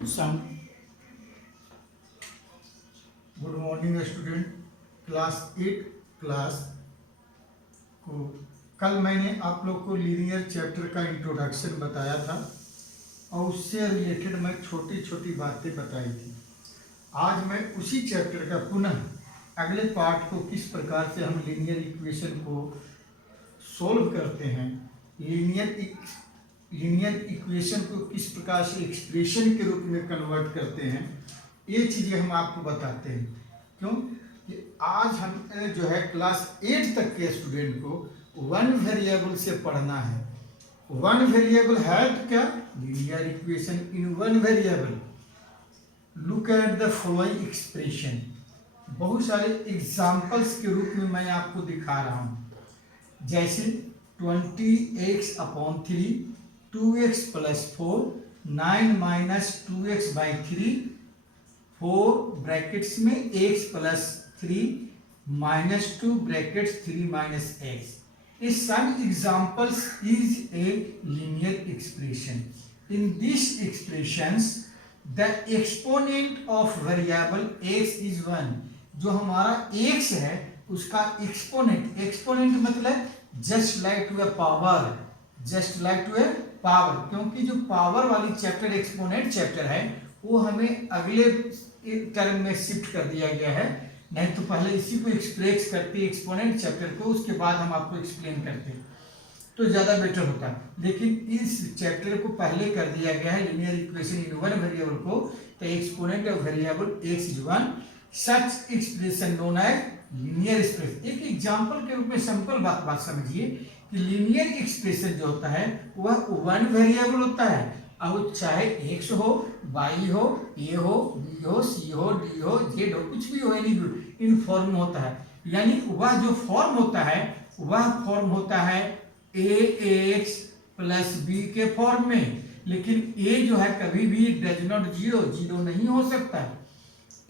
सम। Good morning student, class 8 class को कल मैंने आप लोग को लीनियर चैप्टर का इंट्रोडक्शन बताया था और उससे रिलेटेड मैं छोटी छोटी बातें बताई थी। आज मैं उसी चैप्टर का पुनः अगले पार्ट को किस प्रकार से हम लीनियर इक्वेशन को सोल्व करते हैं, लीनियर इक्वेशन को किस प्रकार से एक्सप्रेशन के रूप में कन्वर्ट करते हैं, ये चीज़ें हम आपको बताते हैं। क्यों कि आज हम जो है क्लास 8 तक के स्टूडेंट को वन वेरिएबल से पढ़ना है। वन वेरिएबल है तो क्या, linear equation in one variable. Look at the following expression. बहुत सारे एग्जाम्पल्स के रूप में मैं आपको दिखा रहा हूँ। जैसे 20x/3, 2x + 4, 9 - 2x/3, 4 ब्रैकेट्स में x + 3 -2 brackets 3 - x. Some examples is a linear expression. In these expressions, the exponent of variable x is 1. जो हमारा x है उसका एक्सपोनेंट मतलब just like to a power, क्योंकि जो पावर वाली चैप्टर एक्सपोनेंट चैप्टर है वो हमें अगले टर्म में शिफ्ट कर दिया गया है। नहीं तो पहले इसी को एक्सप्रेस करते एक्सपोनेंट चैप्टर को, उसके बाद हम आपको एक्सप्लेन करते तो ज़्यादा बेटर होता। लेकिन इस चैप्टर को पहले कर दिया गया है linear equation in one variable को, तो exponent of variable x is 1। Such expression known as linear expression. एक एग्जांपल के रूप में सिंपल बात समझिए कि लीनियर एक्सप्रेशन जो होता है वह वन वेरिएबल होता है। अब चाहे x हो, y हो, a हो, b हो, c हो, d हो, z हो, कुछ भी हो, इन फॉर्म होता है। यानी वह जो फॉर्म होता है वह फॉर्म होता है ax + b के फॉर्म में। लेकिन a जो है कभी भी डज नॉट जीरो नहीं हो सकता।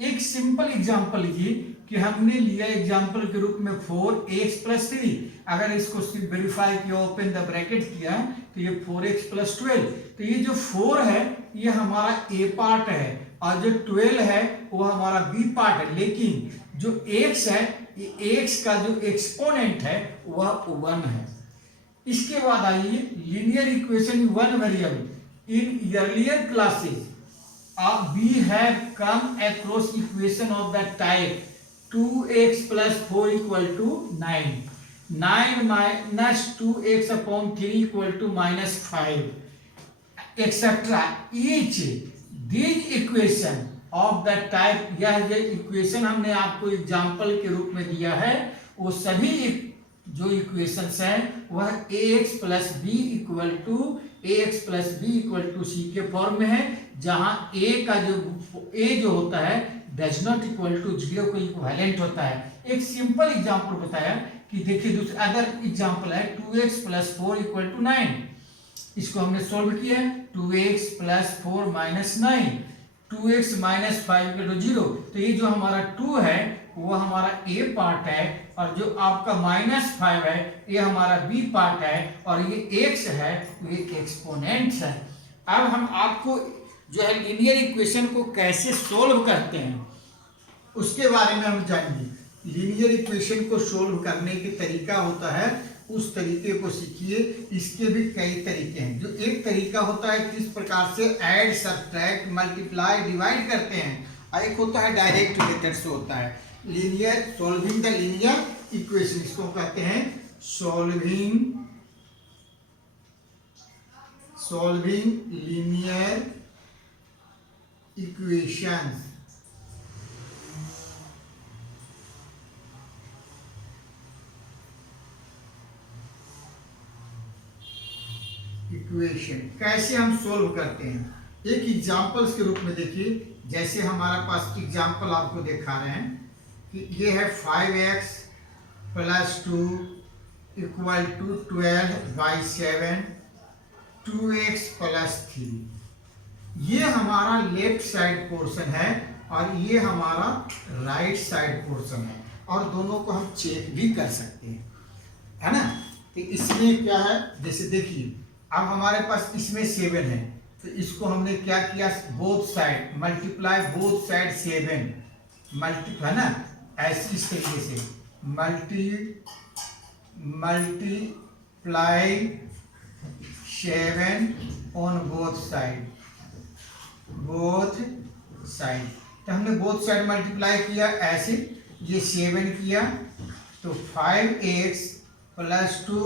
एक सिंपल एग्जांपल लीजिए कि हमने लिया एग्जांपल के रूप में 4x + 3। अगर इसको सिर्फ वेरीफाई किया, ओपन द ब्रैकेट किया, तो ये 4x + 12। तो ये जो 4 है ये हमारा a पार्ट है और जो 12 है वो हमारा b पार्ट है। लेकिन जो x है, x का जो एक्सपोनेंट है वह 1 है। इसके बाद आइए linear equation one variable. In earlier classes we have come across equation of the type 2x + 4 = 9, 9 - 2x/3 = -5, etc. Each these equation of the type, यह जो इक्वेशन हमने आपको एग्जांपल के रूप में दिया है वो सभी जो इक्वेशंस हैं वह ax + b = c के फॉर्म में है, जहां a जो होता है डज नॉट इक्वल टू 0 को इक्विवेलेंट होता है। एक सिंपल एग्जांपल बताया कि देखिए दूसरा अदर एग्जांपल है 2x + 4 = 9। इसको हमने सॉल्व किया है। 2x + 4 - 9, 2x - 5 = 0। तो ये जो हमारा 2 है वो हमारा a पार्ट है और जो आपका -5 है ये हमारा b पार्ट है और ये x है ये एक्सपोनेंट्स है। अब हम आपको जो है लीनियर इक्वेशन को कैसे सोल्व करते हैं उसके बारे में हम जानेंगे। लीनियर इक्वेशन को सोल्व करने के तरीका होता है, उस तरीके को सीखिए। इसके भी कई तरीके हैं। जो एक तरीका होता है किस प्रकार से ऐड, सब्ट्रैक्ट, मल्टीप्लाई, डिवाइड करते हैं, और एक होता है डायरेक्ट मेथड से होता है linear solving the linear equation. इसको कहते हैं सॉल्विंग लीनियर इक्वेशंस। कैसे हम सोल्व करते हैं, एक एग्जांपल्स के रूप में देखिए। जैसे हमारा पास एग्जांपल आपको दिखा रहे हैं कि ये है 5x + 2 = 12/7, 2x + 3। ये हमारा लेफ्ट साइड पोर्शन है और ये हमारा राइट साइड पोर्शन है, और दोनों को हम चेक भी कर सकते हैं, है ना। तो इसमें क्या है, जैसे देखिए अब हमारे पास इसमें 7 है तो इसको हमने क्या किया, both side multiply both side 7 है ना, ऐसी इस तरीके से मल्टीप्लाई 7 ऑन बोथ साइड। तो हमने बोथ साइड मल्टीप्लाई किया ऐसे, ये 7 किया तो 5x + 2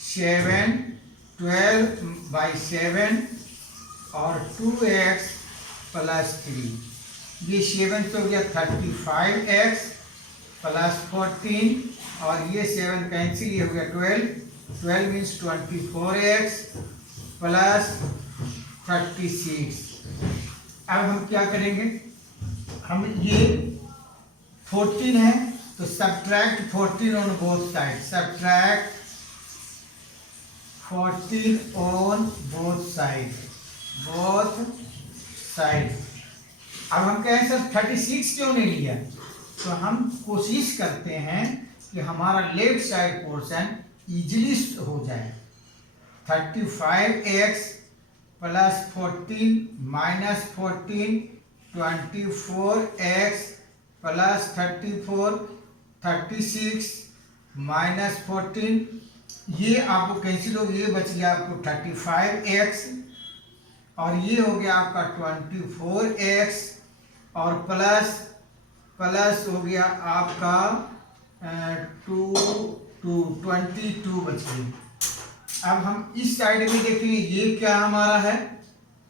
7 12/7 और 2x + 3, ये 7 तो हो गया 35x + 14 और ये 7 कैंसिल, ये हो गया 12 मीन्स 24x + 36। अब हम क्या करेंगे, हम ये 14 है तो subtract 14 on both side, subtract 14 on both side. अब हम कहें सर 36 क्यों नहीं लिया, तो हम कोशिश करते हैं कि हमारा लेफ्ट साइड पोर्शन इजीली हो जाए। 35x + 14 - 14 24x + 34 36 - 14, ये आपको कैंसिल हो गया, ये बच गया आपको 35x और ये हो गया आपका 24x और प्लस हो गया आपका 22 बच गई। अब हम इस साइड में देखेंगे, ये क्या हमारा है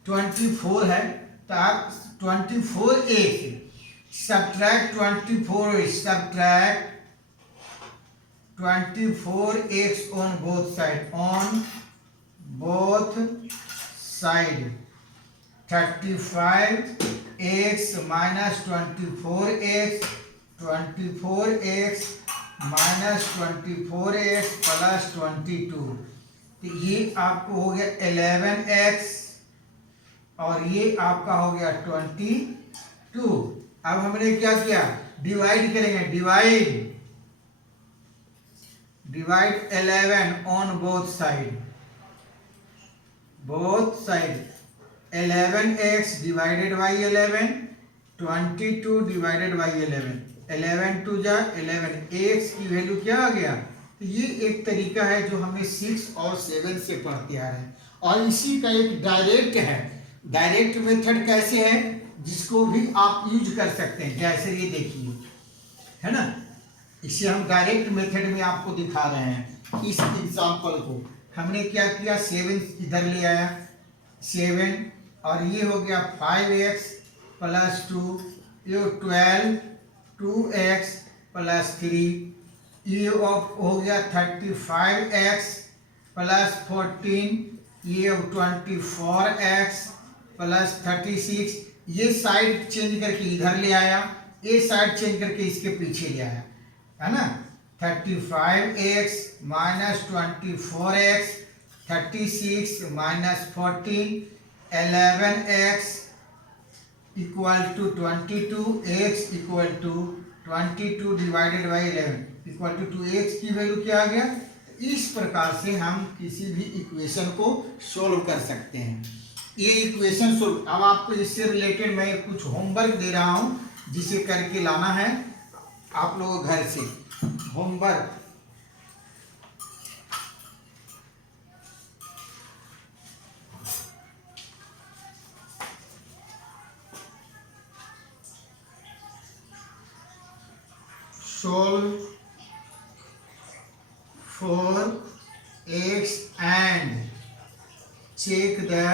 24 है, तो आप 24x subtract 24x on both side 35x - 24x 24x - 24x + 22, तो ये आपको हो गया 11x और ये आपका हो गया 22। अब हमने क्या किया, डिवाइड करेंगे, divide 11 on both side 11x divided by 11 22 divided by 11 2 जा 11, x की वैल्यू क्या आ गया, तो ये एक तरीका है जो हमने 6 और 7 से पढ़ते आ रहे हैं और इसी का एक डायरेक्ट है। डायरेक्ट मेथड कैसे है, जिसको भी आप यूज कर सकते हैं, जैसे ये देखिए है ना, इसे हम डायरेक्ट मेथड में आपको दिखा रहे हैं। इस एग्जांपल को हमने क्या किया, 7 इधर ले आया 7 और ये हो गया 5x + 2, ये 12 2x + 3, ये हो गया 35x + 14, ये 24x + 36, ये साइड चेंज करके इधर ले आया, ये साइड चेंज करके इसके पीछे ले आया, है ना। 35x - 24x 36 - 14 11x = 22, x = 22 divided by 11 = 2x की वैल्यू क्या आ गया। इस प्रकार से हम किसी भी इक्वेशन को सोल्व कर सकते हैं। ये इक्वेशन सोल्व, अब आपको इससे रिलेटेड मैं कुछ होमवर्क दे रहा हूं जिसे करके लाना है आप लोगों घर से। Homework solve for x and check the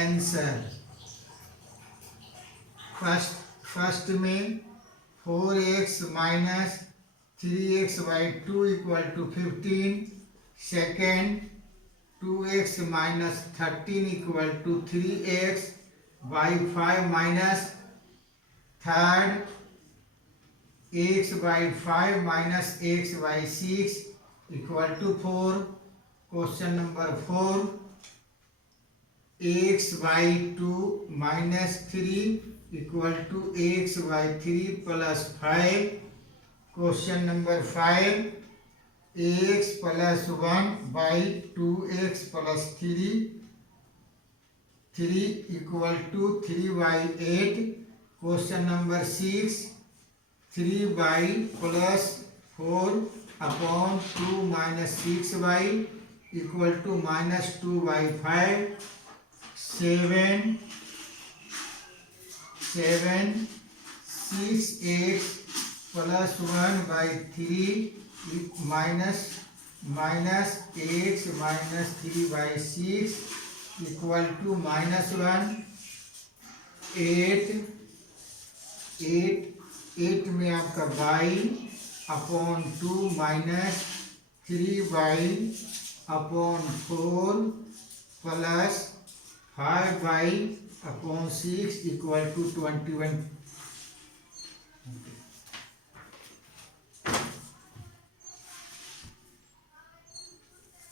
answer। First में 4x - 3x/2 = 15, second 2x - 13 = 3x/5 third x/5 - x/6 = 4। Question number 4 x/2 - 3 = x/3 + 5। Question number 5 x plus 1/2x+3 3 = 3/8। Question number 6 3y + 4/2 - 6y = -2/5। 7 6x + 1/3 minus x minus 3/6 = -1। 8 में आपका y/2 minus 3y/4 plus 5y/6 = 21।